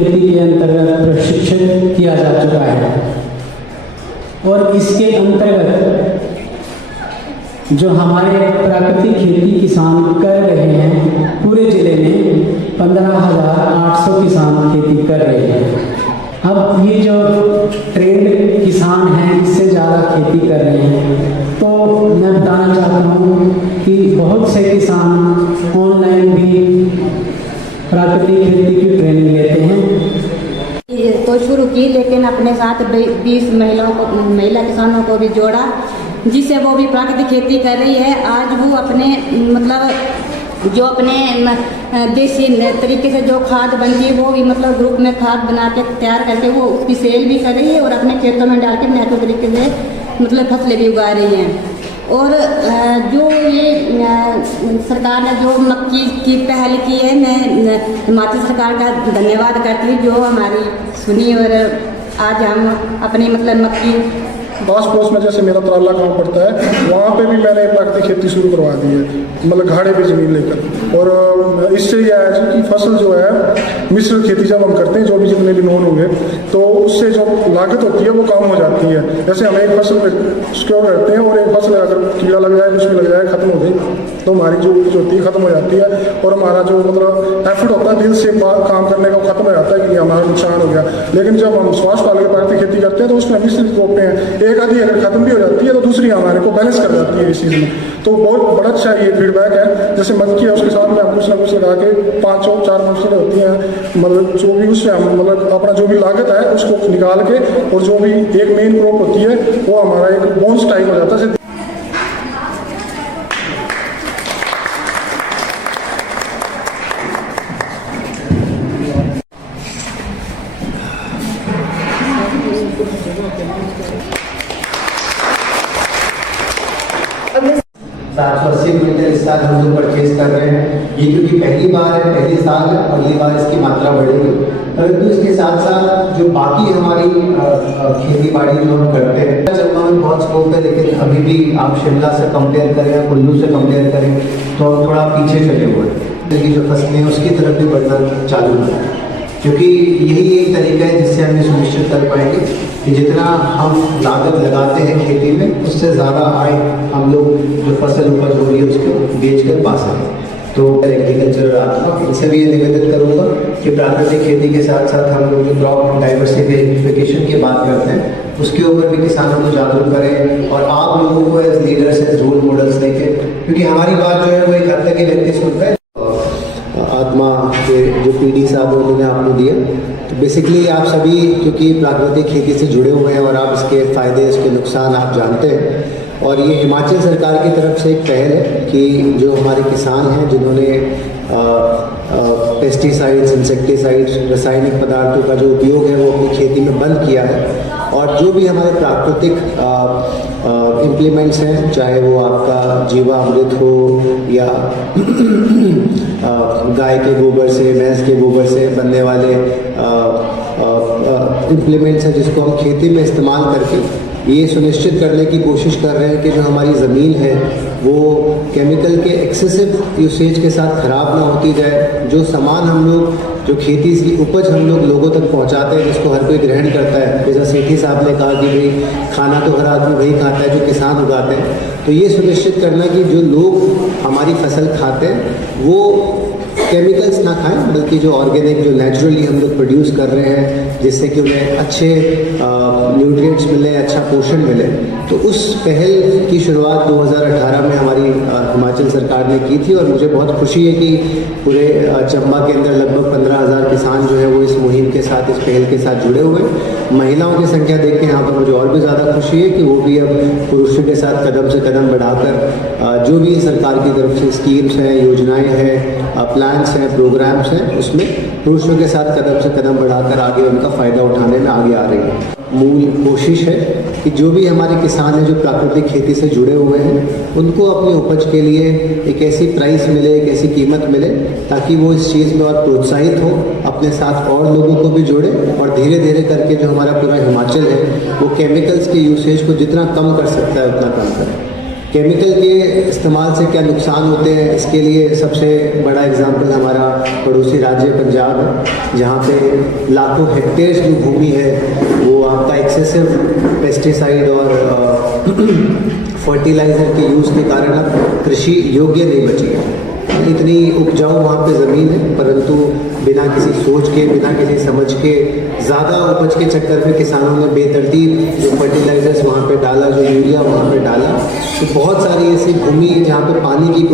खेती के अंतर्गत प्रशिक्षित किया जा चुका है और इसके अंतर्गत जो हमारे प्राकृतिक खेती किसान कर रहे हैं, पूरे ज़िले में 15,800 किसान खेती कर रहे हैं। अब ये जो ट्रेंड किसान हैं, इससे ज़्यादा खेती कर रहे हैं, तो मैं बताना चाहता हूँ कि बहुत से किसान ऑनलाइन भी प्राकृतिक खेती की ट्रेनिंग लेते हैं। तो शुरू की, लेकिन अपने साथ 20 महिला किसानों को भी जोड़ा, जिससे वो भी प्राकृतिक खेती कर रही है। आज वो अपने मतलब जो अपने देसी तरीके से जो खाद बनती है, वो भी मतलब ग्रुप में खाद बना के तैयार करके वो उसकी सेल भी कर रही है और अपने खेतों में डाल के नेचुरल तरीके से मतलब फसलें भी उगा रही हैं। और जो ये सरकार ने जो मक्की की पहल की है, मैं हिमाचल सरकार का धन्यवाद करती हूँ, जो हमारी सुनी और आज हम अपनी मतलब मक्की पास पड़ोस में जैसे मेरा तराला गाँव पड़ता है, वहाँ पे भी मैंने प्राकृतिक खेती शुरू करवा दी है, मतलब घाड़े पे ज़मीन लेकर। और इससे यह है कि फसल जो है मिश्र खेती जब हम करते हैं, जो भी जितने भी लोन होंगे, तो उससे जो लागत होती है वो कम हो जाती है। जैसे हम एक फसल पे सिक्योर करते हैं और एक फसल अगर कीड़ा लग जाए, कुछ भी लग जाए, खत्म हो गई, तो हमारी जो उपज होती है खत्म हो जाती है और हमारा जो मतलब एफर्ट होता है दिल से काम करने का खत्म हो जाता है कि हमारा नुकसान हो गया। लेकिन जब हम श्वास पाल के प्राकृतिक खेती करते हैं तो उसमें मिश्रित रोपते हैं, एक आधी अगर खत्म भी हो जाती है तो दूसरी हमारे को बैलेंस कर जाती है इस चीज़ में। तो बहुत बड़ा अच्छा ये फीडबैक है। जैसे मक्की है, उसके साथ में हम कुछ ना कुछ लगा के 5-4 फसलें होती हैं, मतलब जो भी उससे हम मतलब अपना जो भी लागत है उसको निकाल के, और जो भी एक मेन क्रॉप होती है वो हमारा एक बोनस टाइप हो जाता है। क्विंटल इस साल हम लोग परचेज कर रहे हैं। ये क्योंकि पहली बार है, पहले साल है, अगली बार इसकी मात्रा बढ़ेगी। परंतु इसके साथ साथ जो बाकी हमारी खेती बाड़ी जो हम करते हैं, चंबा में बहुत स्कोप है, लेकिन अभी भी आप शिमला से कंपेयर करें या कुल्लू से कंपेयर करें तो हम थोड़ा पीछे चले हुए हैं। जो फसलें हैं उसकी तरफ भी बढ़ना चालू है, क्योंकि यही एक तरीका है जिससे हम ये सुनिश्चित कर पाएंगे कि जितना हम लागत लगाते हैं खेती में, उससे ज़्यादा आय हम लोग जो फसल उपज हो रही है उसको बेच कर पा सकें। तो एग्रीकल्चर आत्मा इनसे भी ये निवेदन करूँगा कि प्राकृतिक खेती के साथ साथ हम लोग जो क्रॉप डाइवर्सिफिकेशन की बात करते हैं, उसके ऊपर भी किसानों को जागरूक करें और आप लोगों को as leaders, as role models देखें, क्योंकि हमारी बात जो है वो एक हद तक के व्यक्ति सुनता है। आत्मा के जो पीडी साहब उन्होंने आपको दिया, तो बेसिकली आप सभी क्योंकि प्राकृतिक खेती से जुड़े हुए हैं और आप इसके फ़ायदे, इसके नुकसान आप जानते हैं, और ये हिमाचल सरकार की तरफ से एक पहल है कि जो हमारे किसान हैं जिन्होंने पेस्टिसाइड्स, इंसेक्टिसाइड्स, रासायनिक पदार्थों का जो उपयोग है वो अपनी खेती में बंद किया है, और जो भी हमारे प्राकृतिक इम्प्लीमेंट्स हैं, चाहे वो आपका जीवामृत हो या गाय के गोबर से, भैंस के गोबर से बनने वाले इम्प्लीमेंट्स हैं, जिसको हम खेती में इस्तेमाल करके ये सुनिश्चित करने की कोशिश कर रहे हैं कि जो हमारी ज़मीन है वो केमिकल के एक्सेसिव यूसेज के साथ ख़राब ना होती जाए। जो सामान हम लोग, जो खेती की उपज हम लोग लोगों तक पहुंचाते हैं, जिसको हर कोई ग्रहण करता है, जैसा सेठी साहब ने कहा कि भाई खाना तो हर आदमी वही खाता है जो किसान उगाते हैं, तो ये सुनिश्चित करना कि जो लोग हमारी फसल खाते हैं वो केमिकल्स ना खाएं, बल्कि जो ऑर्गेनिक, जो नेचुरली हम लोग प्रोड्यूस कर रहे हैं, जिससे कि उन्हें अच्छे न्यूट्रिएंट्स मिले, अच्छा पोषण मिले। तो उस पहल की शुरुआत 2018 में हमारी हिमाचल सरकार ने की थी, और मुझे बहुत खुशी है कि पूरे चंबा के अंदर लगभग 15,000 किसान जो है वो इस मुहिम के साथ, इस पहल के साथ जुड़े हुए हैं। महिलाओं की संख्या देख के यहाँ पर मुझे और भी ज़्यादा खुशी है कि वो भी अब पुरुषों के साथ कदम से कदम बढ़ाकर जो भी सरकार की तरफ से स्कीम्स हैं, योजनाएँ हैं, प्लान्स हैं, प्रोग्राम्स हैं, उसमें पुरुषों के साथ कदम से कदम बढ़ाकर आगे उनका फ़ायदा उठाने में आगे आ रही है। मूल कोशिश है कि जो भी हमारे किसान हैं जो प्राकृतिक खेती से जुड़े हुए हैं, उनको अपनी उपज के लिए एक ऐसी प्राइस मिले, एक ऐसी कीमत मिले, ताकि वो इस चीज़ में और प्रोत्साहित हो, अपने साथ और लोगों को भी जोड़े, और धीरे धीरे करके जो हमारा पूरा हिमाचल है वो केमिकल्स के यूसेज को जितना कम कर सकता है उतना कम करें। केमिकल के इस्तेमाल से क्या नुकसान होते हैं, इसके लिए सबसे बड़ा एग्जांपल हमारा पड़ोसी राज्य पंजाब है, जहाँ पे लाखों हेक्टेयर्स जो भूमि है वो आपका एक्सेसिव पेस्टिसाइड और फर्टिलाइज़र के यूज़ के कारण अब कृषि योग्य नहीं बची है। इतनी उपजाऊ वहाँ पे ज़मीन है, परंतु बिना किसी सोच के, बिना किसी समझ के, ज़्यादा उपज के चक्कर में किसानों ने बेतरतीब जो फर्टिलाइजर्स वहाँ पे डाला, जो यूरिया वहाँ पे डाला, तो बहुत सारी ऐसी भूमि जहाँ पे पानी की